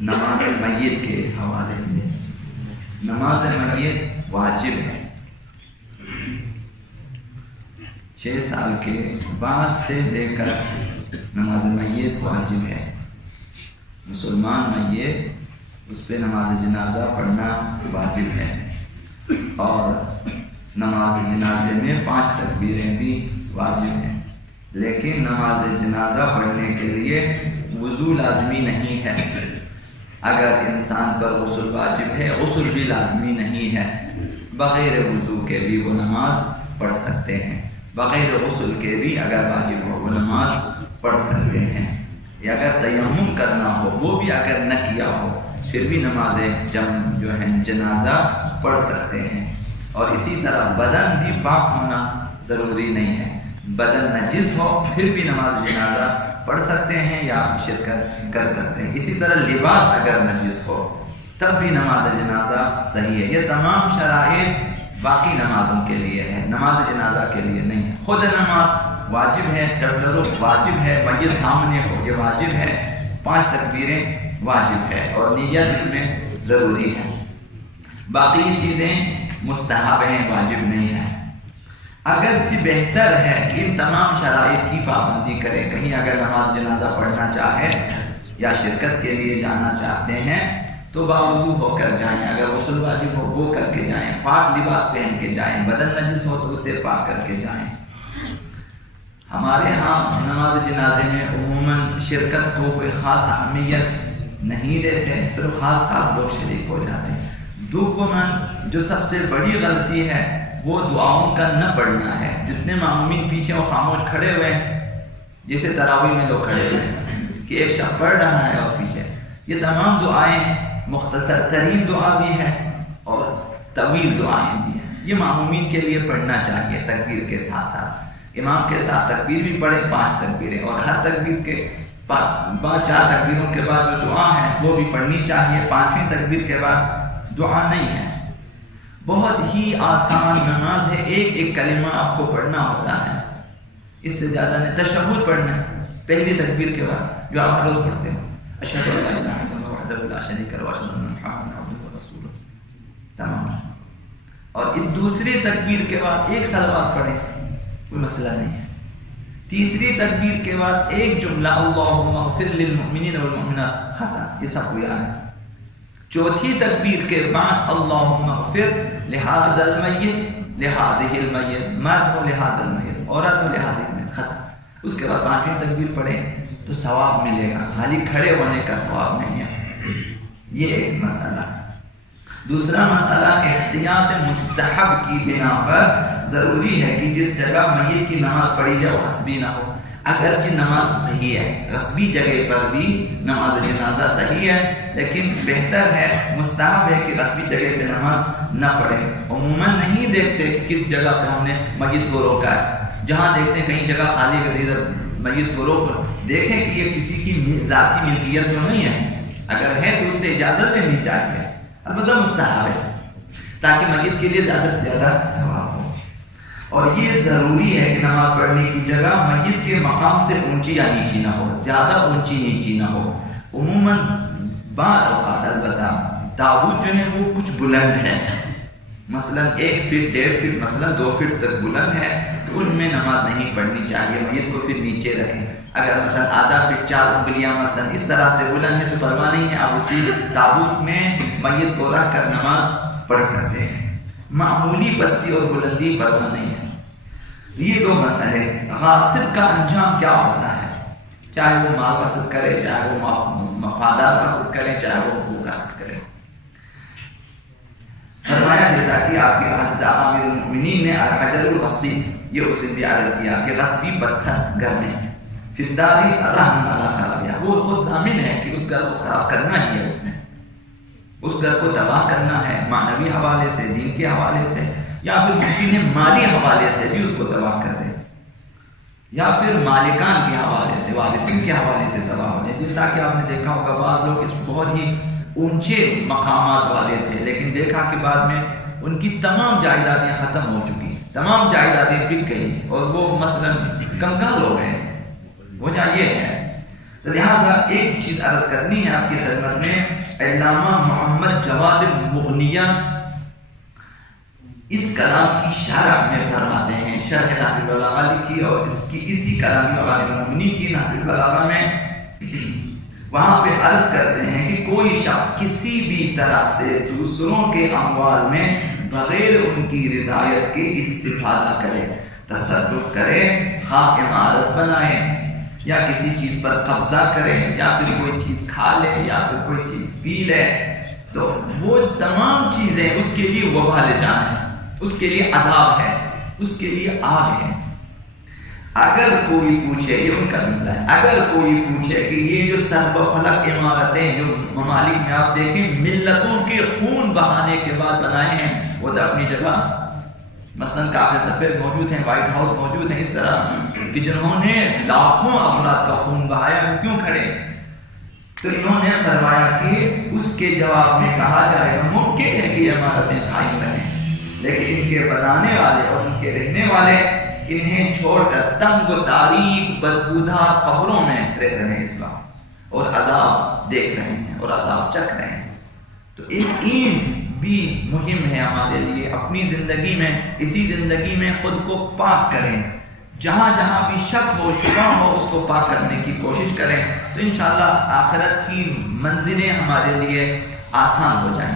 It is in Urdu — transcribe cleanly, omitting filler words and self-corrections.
نماز میت کے حوالے سے، نماز میت واجب ہے، 6 سال کے بعد سے لے کر نماز میت واجب ہے۔ مسلمان میت اس پہ نماز جنازہ پڑھنا واجب ہے، اور نماز جنازے میں 5 تکبیریں بھی واجب ہیں، لیکن نماز جنازہ پڑھنے کے لیے وضو لازمی نہیں ہے۔ اگر انسان پر غسل واجب ہے، غسل بھی لازمی نہیں ہے، بغیر وضو کے بھی وہ نماز پڑھ سکتے ہیں، بغیر غسل کے بھی اگر واجب ہو وہ نماز پڑھ سکتے ہیں، یا اگر تیمم کرنا ہو وہ بھی اگر نہ کیا ہو پھر بھی نماز جنازہ پڑھ سکتے ہیں۔ اور اسی طرح بدن بھی پاک ہونا ضروری نہیں ہے، بدن نجس ہو پھر بھی نماز جنازہ پڑھ سکتے ہیں یا شرکت کر سکتے ہیں۔ اسی طرح لباس اگر نجس ہو تب بھی نماز جنازہ صحیح ہے۔ یہ تمام شرائط باقی نمازوں کے لیے ہے، نماز جنازہ کے لیے نہیں ہے۔ خود نماز واجب ہے، تبرک واجب ہے، میت سامنے ہو یہ واجب ہے، 5 تکبیریں واجب ہے، اور نیت اس میں ضروری ہے۔ باقی چیزیں مستحب ہیں، واجب نہیں ہے۔ اگرچہ بہتر ہے کہ ان تمام شرائط کی پابندی کریں، کہیں اگر نماز جنازہ پڑھنا چاہے یا شرکت کے لیے جانا چاہتے ہیں تو باوضو ہو کر جائیں، اگر غسل واجب ہو وہ کر کے جائیں، پاک لباس پہن کے جائیں، بدن نجس ہو تو اسے پاک کر کے جائیں۔ ہمارے ہاں نماز جنازے میں عموماً شرکت کو کوئی خاص اہمیت نہیں دیتے، صرف خاص لوگ شریک ہو جاتے ہیں۔ دوسرا جو سب سے بڑی غلطی ہے وہ دعاؤں کا نہ پڑھنا ہے۔ جتنے معمومین پیچھے وہ خاموش کھڑے ہوئے ہیں، جیسے تراویح میں لوگ کھڑے ہوئے ہیں کہ ایک شخص پڑھ رہا ہے اور پیچھے، یہ تمام دعائیں مختصر ترین دعا بھی ہے اور طویل دعائیں بھی ہیں، یہ معمومین کے لیے پڑھنا چاہیے تکبیر کے ساتھ ساتھ۔ امام کے ساتھ تکبیر بھی پڑھیں، 5 تکبیریں، اور ہر تکبیر کے 4 تکبیروں کے بعد جو دعا ہے وہ بھی پڑھنی چاہیے، 5ویں تکبیر کے بعد دعا نہیں ہے۔ بہت ہی آسان نماز ہے، ایک کلمہ آپ کو پڑھنا ہوتا ہے، اس سے زیادہ نہیں۔ تشہد پڑھنا ہے پہلی تکبیر کے بعد جو آپ ہر روز پڑھتے ہیں، اشہد ان لا الہ الا اللہ وحدہ لا شریک لہ واشہد ان محمدًا عبدہ ورسولہ، تمام۔ اور اس دوسری تکبیر کے بعد ایک صلوات پڑھیں، کوئی مسئلہ نہیں ہے۔ تیسری تکبیر کے بعد ایک جملہ اللہم اغفر للمؤمنین والمؤمنات، ختم، یہ سب کو یاد ہے۔ چوتھی تکبیر کے بعد اللہم اغفر لہذا المیت لہذہ المیت، مرد ہو لہذا المیت، عورت ہو لہذا المیت، ختم۔ اس کے بعد 5ویں تکبیر پڑھیں تو ثواب ملے گا، خالی کھڑے ہونے کا ثواب نہیں ہے۔ یہ ایک مسئلہ۔ دوسرا مسئلہ احتیاط مستحب کی بنا پر ضروری ہے کہ جس جگہ میت کی نماز پڑھی جائے وہ حسبی نہ ہو، اگرچہ نماز صحیح ہے، غصبی جگہ پر بھی نماز جنازہ صحیح ہے، لیکن بہتر ہے، مستحب ہے کہ غصبی جگہ پہ نماز نہ پڑھے۔ عموماً نہیں دیکھتے کہ کس جگہ پہ ہم نے میت کو روکا ہے، جہاں دیکھتے ہیں کہیں جگہ خالی ہے ادھر میت کو روک، دیکھیں کہ یہ کسی کی ذاتی ملکیت تو نہیں ہے، اگر ہے تو اس سے اجازت لینی چاہیے، البتہ مستحب ہے تاکہ میت کے لیے زیادہ سے زیادہ ثواب ہو۔ اور یہ ضروری ہے کہ نماز پڑھنے کی جگہ میت کے مقام سے اونچی یا نیچی نہ ہو، زیادہ اونچی نیچی نہ ہو۔ عموماً بعض اوقات البتہ تابوت جو ہے وہ کچھ بلند ہے، مثلا 1 فٹ 1.5 فٹ، مثلا 2 فٹ تک بلند ہے، تو ان میں نماز نہیں پڑھنی چاہیے، میت کو پھر نیچے رکھیں۔ اگر مثلا آدھا فٹ 4 انگلیاں مثلا اس طرح سے بلند ہے تو پرواہ نہیں ہے، آپ اسی تابوت میں میت کو رکھ کر نماز پڑھ سکتے ہیں، معمولی پستی اور بلندی پرواہ نہیں ہے۔ یہ 2 مسئلے۔ غاصب کا انجام کیا ہوتا ہے، چاہے وہ مال غصب کرے، چاہے وہ مفادات غصب کرے، چاہے وہ حقوق غصب کرے۔ فرمایا جیسا کہ آپ کے امیر المؤمنین نے الحجر الغصیب، یہ اس دن بھی عرض کیا کہ غصبی پتھر گھر میں فی الدار رہن علی خرابیہ، وہ خود ضامن ہے کہ اس گھر کو خراب کرنا ہی ہے، اس نے اس گھر کو تباہ کرنا ہے، معنوی حوالے سے، دین کے حوالے سے، یا پھر ممکن ہے مالی حوالے سے بھی اس کو تباہ کر دے، یا پھر مالکان کے حوالے سے، وارثین کے حوالے سے تباہ ہو جائے۔ جیسا کہ آپ نے دیکھا ہوگا بعض لوگ اس بہت ہی اونچے مقامات والے تھے، لیکن دیکھا کہ بعد میں ان کی تمام جائیدادیں ختم ہو چکی، تمام جائیدادیں بک گئی اور وہ مثلا کنگال ہو گئے۔ وجہ یہ ہے، تو لہٰذا ایک چیز عرض کرنی ہے آپ کی خدمت میں، علامہ محمد جواد مغنیہ اس کلام کی شرح میں فرماتے ہیں، شرح نحو البلاغہ لکھی اور اسی کلامی غالب المغنی کی نحو البلاغہ میں وہاں پہ عرض کرتے ہیں کہ کوئی شخص کسی بھی طرح سے دوسروں کے اموال میں بغیر ان کی رضایت کے استفادہ کرے، تصرف کرے، خواہ عمارت بنائے یا کسی چیز پر قبضہ کرے یا پھر کوئی چیز کھا لے یا پھر کوئی چیز پی لے، تو وہ تمام چیزیں اس کے لیے وبال جان ہے، اس کے لیے عذاب ہے، اس کے لیے آگ ہے۔ اگر کوئی پوچھے، یہ ان کا جملہ ہے، اگر کوئی پوچھے کہ یہ جو سرب و فلک عمارتیں جو ممالک میں آپ دیکھیں ملتوں کے خون بہانے کے بعد بنائے ہیں، وہ تو اپنی جگہ مثلا کافی سفید موجود ہیں، وائٹ ہاؤس موجود ہیں، اس طرح کہ جنہوں نے لاکھوں افراد کا خون بہایا، کیوں کھڑے؟ تو انہوں نے فرمایا کہ اس کے جواب میں کہا جائے گا ممکن ہے کہ یہ عمارتیں قائم رہیں، لیکن ان کے بنانے والے اور ان کے رہنے والے انہیں چھوڑ کر تنگ و تاریک بدبودار قبروں میں رہ رہے ہیں اس وقت، اور عذاب دیکھ رہے ہیں اور عذاب چکھ رہے ہیں۔ تو ایک اینٹ بھی مہم ہے ہمارے لیے اپنی زندگی میں، اسی زندگی میں خود کو پاک کریں، جہاں جہاں بھی شک ہو شبہ ہو اس کو پاک کرنے کی کوشش کریں، تو انشاءاللہ آخرت کی منزلیں ہمارے لیے آسان ہو جائیں۔